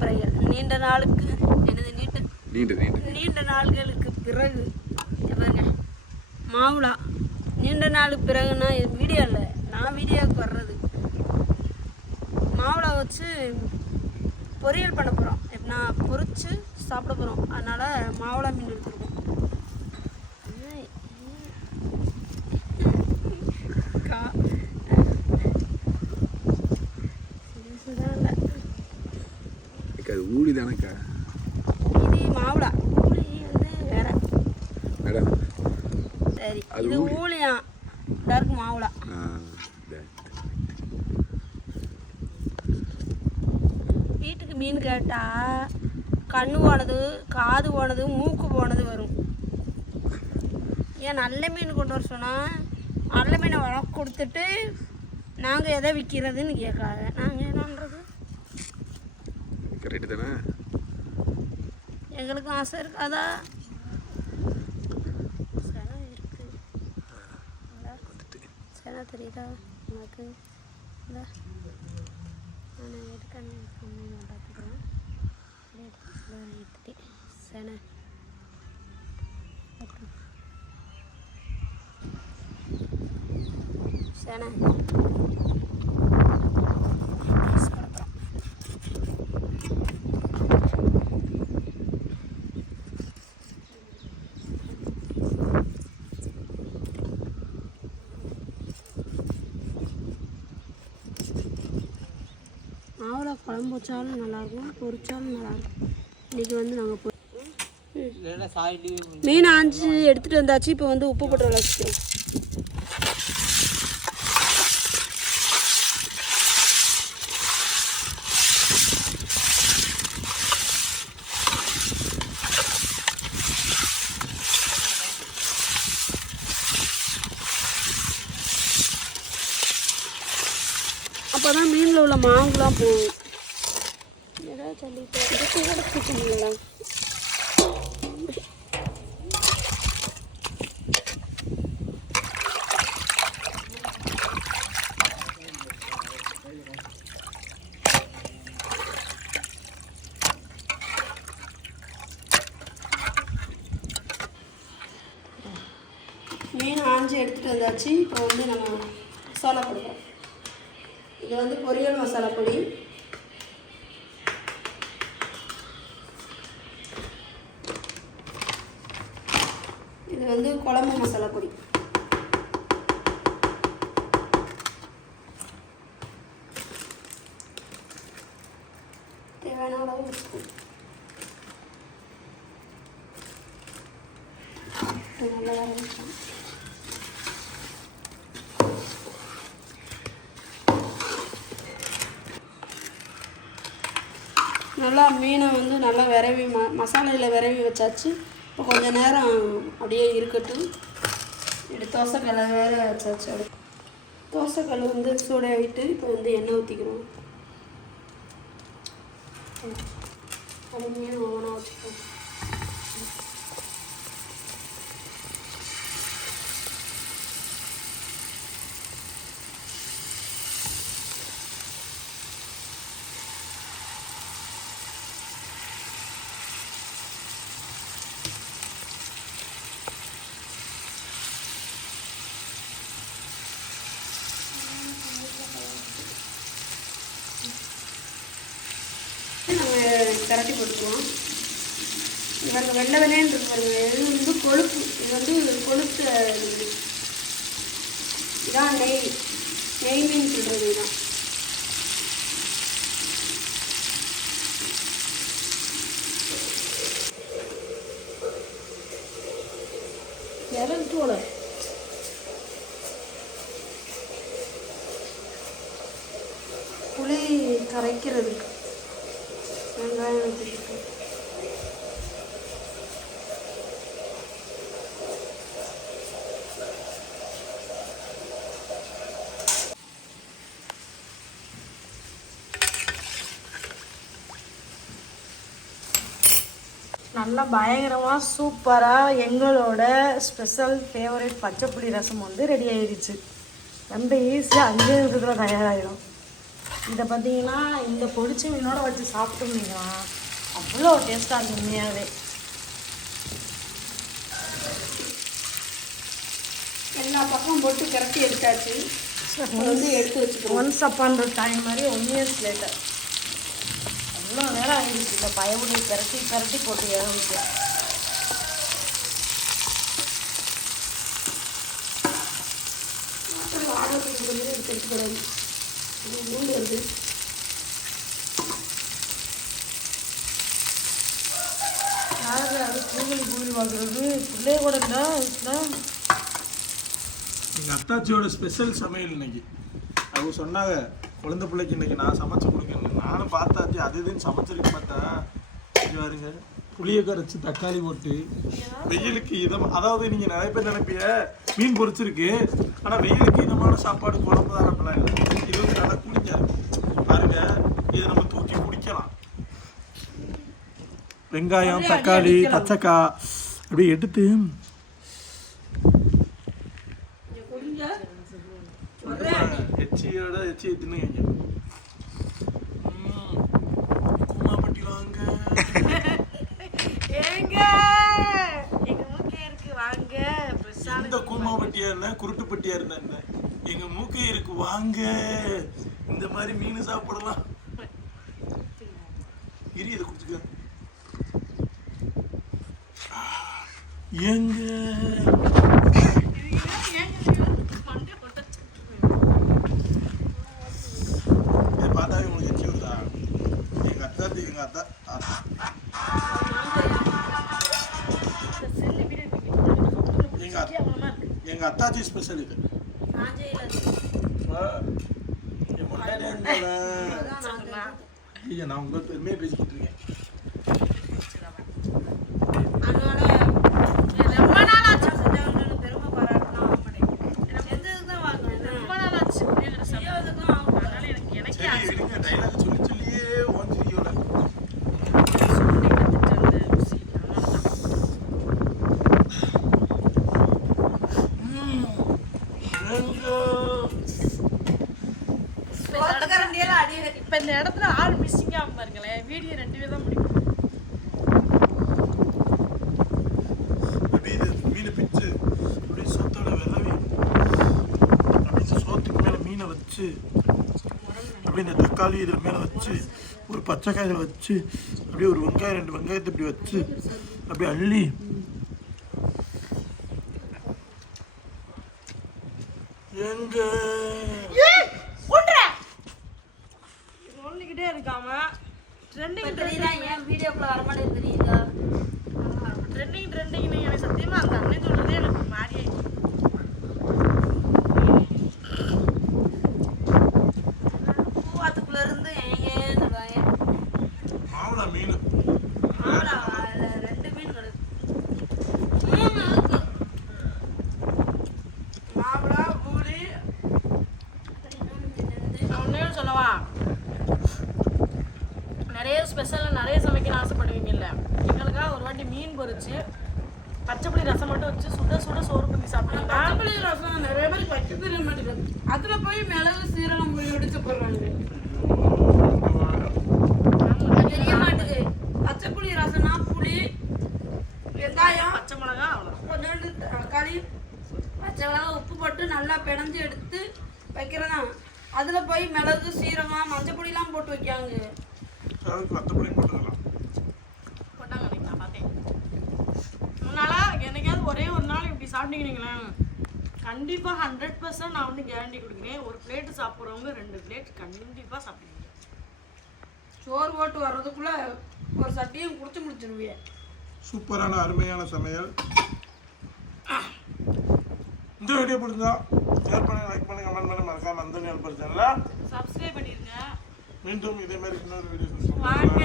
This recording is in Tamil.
பிறகு நீண்ட நாளுக்கு எனது நீண்ட நீண்டு நீண்டு. நீண்ட நாள்களுக்கு பிறகு இங்க பாருங்க மாவுளா. நீண்ட நாளுக்கு பிறகுனா இது வீடியோ இல்லை. நான் வீடியோவுக்கு வர்றது. மாவுளா வச்சு பொரியல் பண்ண போகிறோம் எப்படின்னா பொரிச்சு சாப்பிட போகிறோம் அதனால் மாவுளா மீன் எடுத்துருக்கோம். தானேக்கா இது மாவுளா ஊழி வந்து வேற. மேடம் சரி இது ஊழியா டார்க் மாவுளா வீட்டுக்கு மீன் கேட்டா கண்ணு போனது காது போனது மூக்கு போனது வரும். ஏன் நல்ல மீன் கொண்டு வர சொன்னால் நல்ல மீனை வளர்க்க கொடுத்துட்டு நாங்கள் எதை விற்கிறதுன்னு கேட்காத. நாங்கள் என்ன பண்ணுறது கரெக்டு தானே? எங்களுக்கும் ஆசை இருக்காதா செனை இருக்கு. இந்தா. செனை தெரியுதா? உனக்கு? இந்தா. நான் எடுக்க கம்மி பார்த்துக்கிறேன்? எடுத்துட்டேன் செனை. செனை மாவுளை குழம்பு வச்சாலும் நல்லாயிருக்கும் பொரிச்சாலும் நல்லாயிருக்கும். இன்றைக்கி வந்து நாங்கள் பொ மீன் ஆஞ்சு எடுத்துகிட்டு வந்தாச்சு இப்போ வந்து உப்பு போட்டு வளர்ச்சிக்கிறோம் அப்போ தான் மீனில் உள்ள மாவுலாம் போகும். சொல்லிட்டு இதுக்கு மீன் ஆஞ்சு எடுத்துகிட்டு வந்தாச்சு. இப்போ வந்து நம்ம மசாலா போடுவோம். இது வந்து பொரியல் மசாலா பொடி. இது வந்து குழம்பு மசாலா பொடி. தேவையான அளவு நல்லா வேக நல்லா மீனை வந்து நல்லா விரவி ம மசாலையில் விரவி வச்சாச்சு. இப்போ கொஞ்ச நேரம் அப்படியே இருக்கட்டும். இப்படி தோசைக்கல்லை வேற வச்சாச்சு தோசைக்கல் வந்து சூடாகிட்டு இப்போ வந்து எண்ணெய் ஊற்றிக்கிறோம் அருமையாக ஓனாக வச்சுக்கோங்க. வச்சுக்கோம் நம்ம திரட்டி போட்டுக்குவோம் இவங்க வெள்ளை வெள்ளைன்னு இருக்கு பாருங்க. இது வந்து கொழுப்பு. இது வந்து கொழுத்த இதான் நெய். நெய் மீன் சொல்கிறது இதுதான் புளி கரைக்கிறதுக்கு வெங்காயம் நல்லா பயங்கரமாக சூப்பராக எங்களோட ஸ்பெஷல் ஃபேவரட் பச்சைப்புளி ரசம் வந்து ரெடி ஆயிடுச்சு. ரொம்ப ஈஸியாக அஞ்சே நிமிஷத்தில் தயாராகிடும் இதை பார்த்தீங்கன்னா இந்த பொடிச்ச மீனோட வச்சு சாப்பிட்டோம்னா அவ்வளோ டேஸ்ட்டாக இருக்கும் உண்மையாகவே எல்லா பக்கம் போட்டு கரட்டி எடுத்தாச்சு. வந்து எடுத்து வச்சுக்கிறோம் ஒன்ஸ் அப்பான்ற டைம் மாதிரி ஒன் இயர்ஸ் லேட்டர் அவ்வளோ நேரம் ஆகிடுச்சு இந்த பயவுடைய பிரட்டி பிரட்டி போட்டு வைக்க அப்புறம் ஆடத்துக்கு கொஞ்சம் எடுத்து வச்சுக்கிறாங்க இது மூணு அது கூகுளி கூகுளி பார்க்குறது பிள்ளைய கூட எங்கள் அத்தாச்சியோட ஸ்பெஷல் சமையல் இன்னைக்கு. அவங்க சொன்னாங்க குழந்தை பிள்ளைக்கு இன்னைக்கு நான் சமைச்சு கொடுக்கணும். நானும் பார்த்தாச்சு அது இதுன்னு சமைச்சிருக்கு பார்த்தா. இங்க பாருங்க புளியை கரைச்சி தக்காளி போட்டு வெயிலுக்கு இதம் அதாவது நீங்கள் நிறைய பேர் நினைப்பீங்க மீன் பொரிச்சிருக்கு. ஆனால் வெயிலுக்கு இதமான சாப்பாடு குழம்பு தான் நம்மளாம் இல்லை இது வந்து நல்லா குடிக்காது பாருங்க இதை நம்ம தூக்கி குடிக்கலாம் வெங்காயம் தக்காளி பச்சைக்காய் அப்படியே எடுத்து. எச்சியோட எச்சி தின்னுங்க கூமாப்பட்டி வாங்க. ஏங்க எங்க மூக்கே இருக்கு வாங்க. எந்த கூமாப்பட்டியா இருந்தா குருட்டுப்பட்டியா இருந்தா என்ன? எங்க மூக்கை இருக்கு வாங்க. இந்த மாதிரி மீன் சாப்பிடலாம். எங்க? இதை பார்த்தாவே உங்களுக்கு எச்சி வருதா? எங்கள் அத்தா எங்க அத்தா எங்க எங்கள் அத்தாச்சி ஸ்பெஷல் இது. ஆ, என் நான் உங்க பெருமையை பேசிக்கிட்டு இருக்கேன் அதனால ரொம்ப நாள் ஆச்சு செஞ்சவங்களுக்கு பெருமை பாராட்டணும் எனக்கு எந்த இதுக்கு தான் வாங்குவேன் ரொம்ப நாள் ஆச்சு புளியோதரை சாப்பிட்டு. அதனால எனக்கு எனக்கே சரி ஆசை. விடுங்க டைலாக் சொல்லி சொல்லியே ஓஞ்சிருக்கோட அடி இப்ப இந்த இடத்துல ஆள் மிஸ்ஸிங் ஆகும் பாருங்களேன் வீடியோ ரெண்டு பேர் தான் முடிக்கும் அப்படியே இது மீனை பிச்சு அப்படியே சொத்தோட விரவி அப்படியே சோத்துக்கு மேல மீனை வச்சு அப்படியே இந்த தக்காளி இதில் மேலே வச்சு ஒரு பச்சை காயில் வச்சு அப்படியே ஒரு வெங்காயம் ரெண்டு வெங்காயத்தை இப்படி வச்சு அப்படியே அள்ளி. எங்க? சொல்லிக்கிட்டே இருக்காம ட்ரெண்டிங் தெரியுதா ஏன் வீடியோக்குள்ள வர மாட்டேங்குது தெரியுதா? ட்ரெண்டிங் ட்ரெண்டிங்னு எனக்கு சத்தியமா அந்த அண்ணன் சொல்றதே எனக்கு ஒரு மாதிரி ஆயிடுச்சு. பூவாத்துக்குள்ள இருந்து எங்கேன்னு வாங்க மாவளா மீன் ஆனா அதுல ரெண்டு மீன் கிடக்கு மூணு இருக்கு மாவளா பூரி நான் ஒண்ணே ஒண்ணு சொல்லவா நிறைய ஸ்பெஷலாக நிறைய சமைக்கணும்னு ஆசைப்படுவீங்கல்ல. எங்களுக்காக ஒரு வாட்டி மீன் பொரிச்சு பச்சை புளி ரசம் மட்டும் வச்சு சுட சுட சோறு பண்ணி சாப்பிட்டீங்கன்னா பச்சைப்புளி ரசம் நிறைய பேருக்கு வைக்க தெரிய மாட்டேங்குது அதுல போய் மிளகு சீரகம் போய் இடிச்சு போடுறாங்க தெரிய மாட்டேங்குது பச்சைப்புளி ரசம்னா புளி வெங்காயம் பச்சை மிளகா கொஞ்சோண்டு தக்காளி பச்சை மிளகா உப்பு போட்டு நல்லா பிணைஞ்சு எடுத்து வைக்கிறதா அதுல போய் மிளகு சீரகம் மஞ்சள் பொடிலாம் போட்டு வைக்காங்க. போட்டுக்கலாம். போட்டாங்க அன்னைக்கு நான் பார்த்தேன் அதனால என்னைக்காவது ஒரே ஒரு நாள் இப்படி சாப்பிட்டீங்களேன் கண்டிப்பாக ஹண்ட்ரட் பர்சன்ட் நான் வந்து கேரண்டி கொடுக்குறேன். ஒரு பிளேட்டு சாப்பிட்றவங்க ரெண்டு பிளேட் கண்டிப்பாக சாப்பிடுவீங்க. சோறு போட்டு வர்றதுக்குள்ள ஒரு சட்டியும் குடிச்சு முடிச்சிருவியே. சூப்பரான அருமையான சமையல். இந்த வீடியோ பிடிச்சா ஷேர் பண்ணுங்க லைக் பண்ணுங்க கமெண்ட் பண்ணுங்க மறக்காம அந்த நேரம் சப்ஸ்கிரைப் பண்ணிருங்க. மீண்டும் இதே மாதிரி இன்னொரு வீடியோ வாங்க